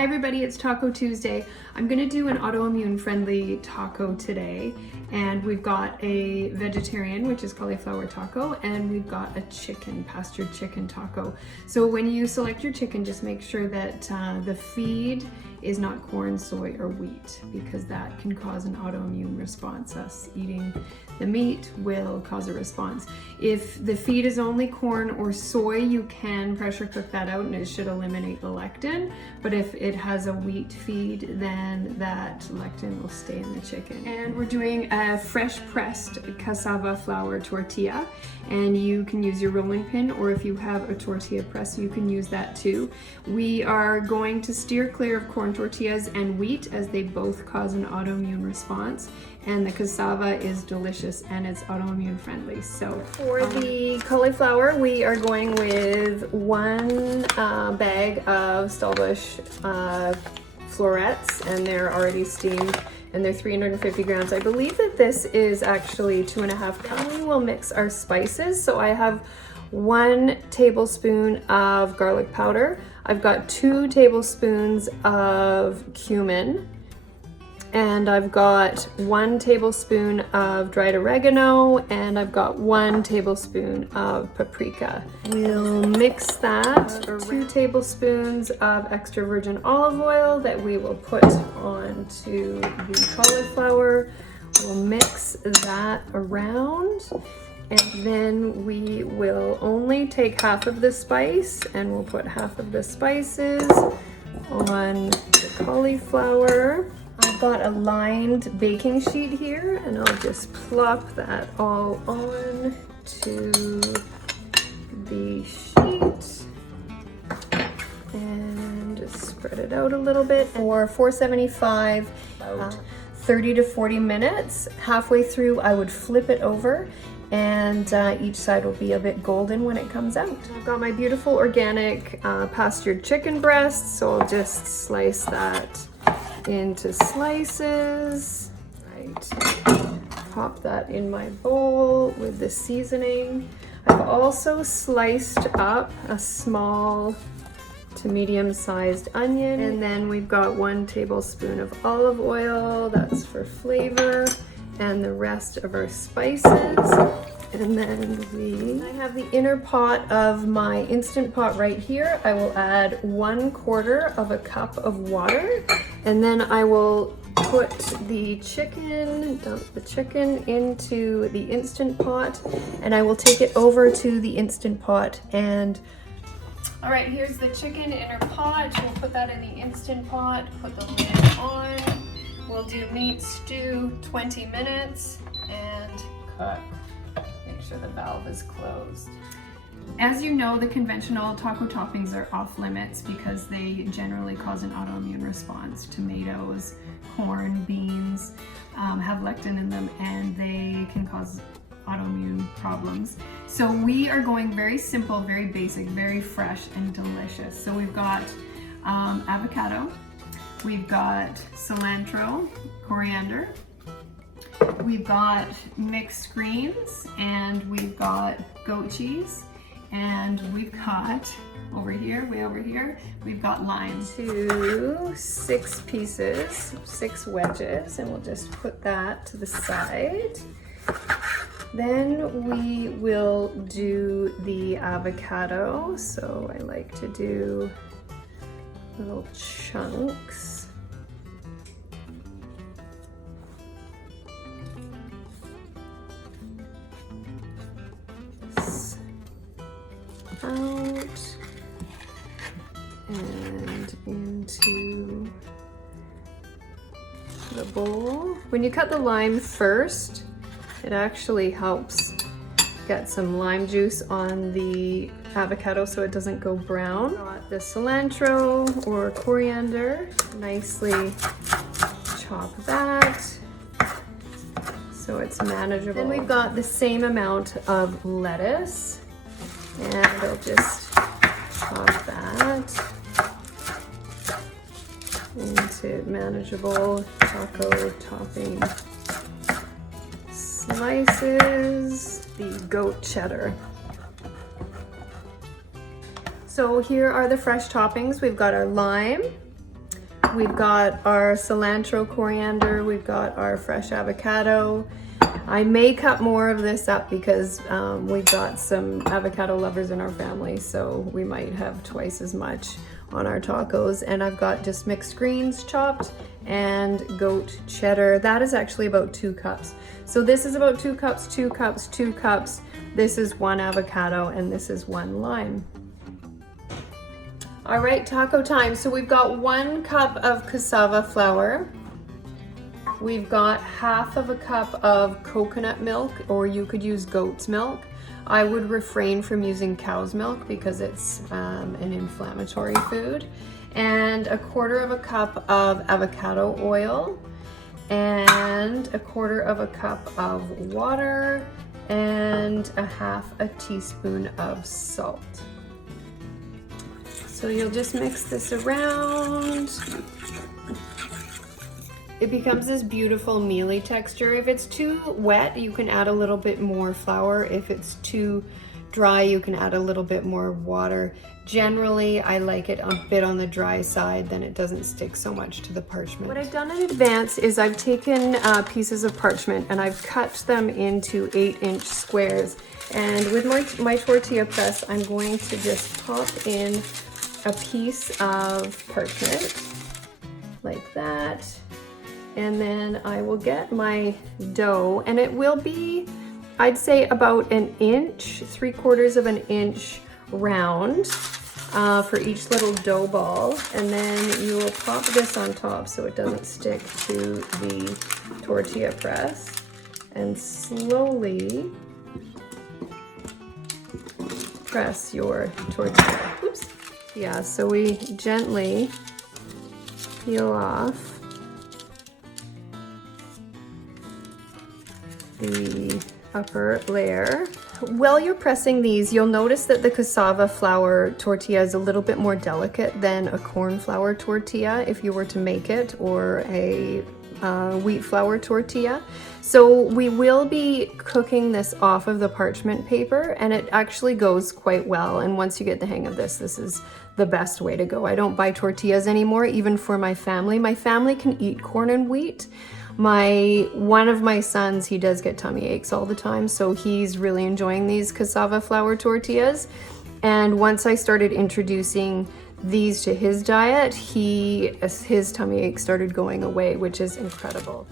Hi everybody, it's Taco Tuesday. I'm gonna do an autoimmune-friendly taco today, and we've got a vegetarian, which is cauliflower taco, and we've got a chicken, pastured chicken taco. So when you select your chicken, just make sure that the feed is not corn, soy, or wheat, because that can cause an autoimmune response. Us eating the meat will cause a response. If the feed is only corn or soy, you can pressure cook that out and it should eliminate the lectin. But if it has a wheat feed, then that lectin will stay in the chicken. And we're doing a fresh pressed cassava flour tortilla, and you can use your rolling pin, or if you have a tortilla press, you can use that too. We are going to steer clear of corn tortillas and wheat, as they both cause an autoimmune response, and the cassava is delicious and it's autoimmune friendly. So for the cauliflower, we are going with one bag of Stallbush florets, and they're already steamed, and they're 350 grams. I believe that this is actually 2.5 cups. We will mix our spices. So I have 1 tablespoon of garlic powder. I've got 2 tablespoons of cumin, and I've got 1 tablespoon of dried oregano, and I've got 1 tablespoon of paprika. We'll mix that. 2 tablespoons of extra virgin olive oil that we will put onto the cauliflower. We'll mix that around, and then we will only take half of the spice, and we'll put half of the spices on the cauliflower. I've got a lined baking sheet here, and I'll just plop that all on to the sheet and just spread it out a little bit. For 475, about 30 to 40 minutes. Halfway through, I would flip it over, and each side will be a bit golden when it comes out. I've got my beautiful organic pastured chicken breast, so I'll just slice that into slices. Right, pop that in my bowl with the seasoning. I've also sliced up a small to medium-sized onion, and then we've got 1 tablespoon of olive oil, that's for flavor, and the rest of our spices. And then I have the inner pot of my Instant Pot right here. I will add 1/4 cup of water, and then I will put the chicken, dump the chicken into the Instant Pot, and I will take it over to the Instant Pot. And all right, here's the chicken inner pot. We'll put that in the Instant Pot, put the lid on. We'll do meat stew 20 minutes and cook. Make sure the valve is closed. As you know, the conventional taco toppings are off limits because they generally cause an autoimmune response. Tomatoes, corn, beans have lectin in them, and they can cause autoimmune problems. So we are going very simple, very basic, very fresh and delicious. So we've got avocado, we've got cilantro, coriander, we've got mixed greens, and we've got goat cheese, and we've got way over here, we've got lime. 6 pieces, 6 wedges, and we'll just put that to the side. Then we will do the avocado. So I like to do little chunks. Out and into the bowl. When you cut the lime first, it actually helps get some lime juice on the avocado so it doesn't go brown. Got the cilantro or coriander, nicely chop that so it's manageable. Then we've got the same amount of lettuce, and I'll just chop that into manageable taco topping slices. The goat cheddar. So here are the fresh toppings. We've got our lime, We've got our cilantro, coriander, we've got our fresh avocado. I may cut more of this up because we've got some avocado lovers in our family, so we might have twice as much on our tacos. And I've got just mixed greens chopped and goat cheddar. That is actually about 2 cups. So this is about 2 cups, 2 cups, 2 cups. This is 1 avocado and this is 1 lime. All right, taco time. So we've got 1 cup of cassava flour. We've got half of a cup of coconut milk, or you could use goat's milk. I would refrain from using cow's milk because it's an inflammatory food. And 1/4 cup of avocado oil, and 1/4 cup of water, and 1/2 teaspoon of salt. So you'll just mix this around. It becomes this beautiful mealy texture. If it's too wet, you can add a little bit more flour. If it's too dry, you can add a little bit more water. Generally, I like it a bit on the dry side, then it doesn't stick so much to the parchment. What I've done in advance is I've taken pieces of parchment and I've cut them into 8-inch squares. And with my tortilla press, I'm going to just pop in a piece of parchment like that. And then I will get my dough, and it will be, I'd say, about 1 inch, 3/4 of an inch round for each little dough ball. And then you will pop this on top so it doesn't stick to the tortilla press, and slowly press your tortilla. Oops. Yeah, so we gently peel off the upper layer. While you're pressing these, you'll notice that the cassava flour tortilla is a little bit more delicate than a corn flour tortilla if you were to make it, or a wheat flour tortilla. So we will be cooking this off of the parchment paper, and it actually goes quite well. And once you get the hang of this, this is the best way to go. I don't buy tortillas anymore, even for my family. My family can eat corn and wheat. One of my sons, he does get tummy aches all the time, so he's really enjoying these cassava flour tortillas. And once I started introducing these to his diet, his tummy ache started going away, which is incredible.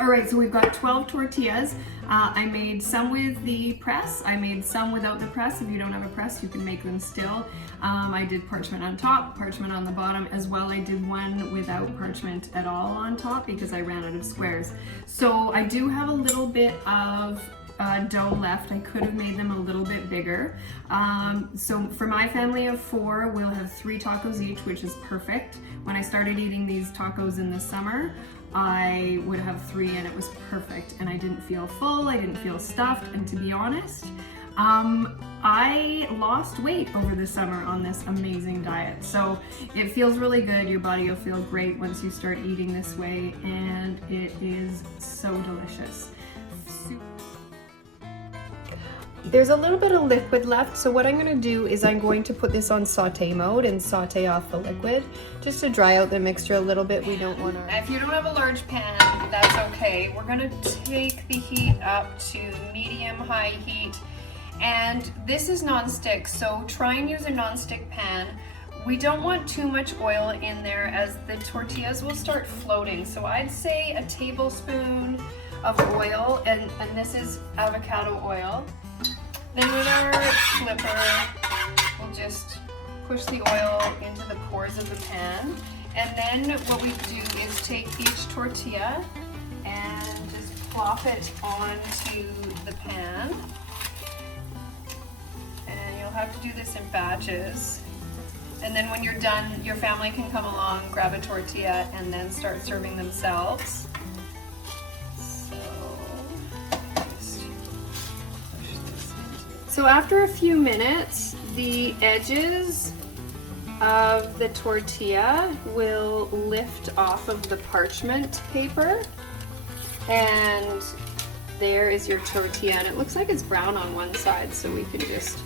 All right, so we've got 12 tortillas. I made some with the press. I made some without the press. If you don't have a press, you can make them still. I did parchment on top, parchment on the bottom as well. I did one without parchment at all on top because I ran out of squares. So I do have a little bit of dough left. I could have made them a little bit bigger. So for my family of 4, we'll have 3 tacos each, which is perfect. When I started eating these tacos in the summer, I would have 3 and it was perfect, and I didn't feel full, I didn't feel stuffed, and to be honest, I lost weight over the summer on this amazing diet. So it feels really good. Your body will feel great once you start eating this way, and it is so delicious. There's a little bit of liquid left, so what I'm going to do is I'm going to put this on saute mode and saute off the liquid just to dry out the mixture a little bit. We don't want to... If you don't have a large pan, that's okay. We're going to take the heat up to medium-high heat, and this is non-stick, so try and use a non-stick pan. We don't want too much oil in there as the tortillas will start floating, so I'd say a tablespoon of oil, and this is avocado oil. Then with our flipper, we'll just push the oil into the pores of the pan. And then what we do is take each tortilla and just plop it onto the pan. And you'll have to do this in batches. And then when you're done, your family can come along, grab a tortilla, and then start serving themselves. So after a few minutes, the edges of the tortilla will lift off of the parchment paper, and there is your tortilla, and it looks like it's brown on one side, so we can just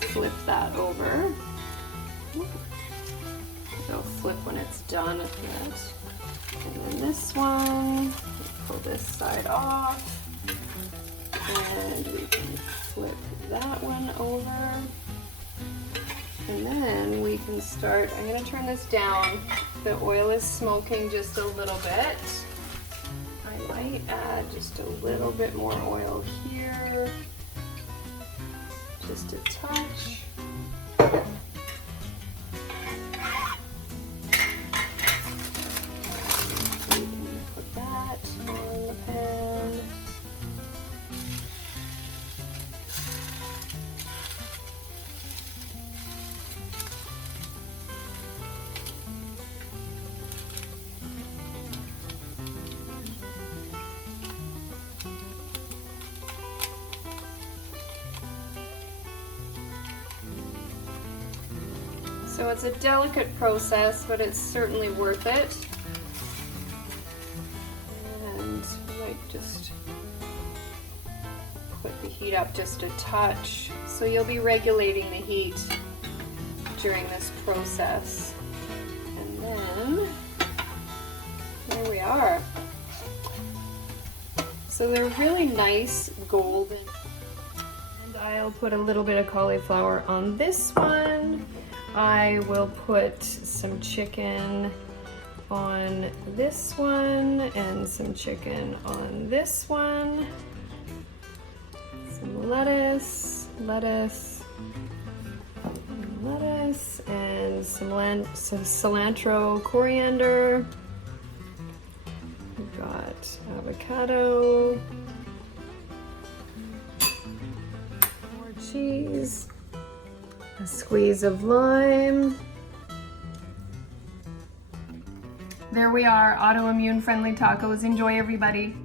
flip that over. It'll flip when it's done. And then this one, pull this side off, and we can flip that one over. And then we can start, I'm gonna turn this down. The oil is smoking just a little bit. I might add just a little bit more oil here, just a touch. Put that on the pan. So it's a delicate process, but it's certainly worth it. And I might just put the heat up just a touch. So you'll be regulating the heat during this process. And then, there we are. So they're really nice golden. And I'll put a little bit of cauliflower on this one. I will put some chicken on this one and some chicken on this one. Some lettuce, and some cilantro, coriander. We've got avocado, more cheese. A squeeze of lime. There we are, autoimmune friendly tacos. Enjoy, everybody.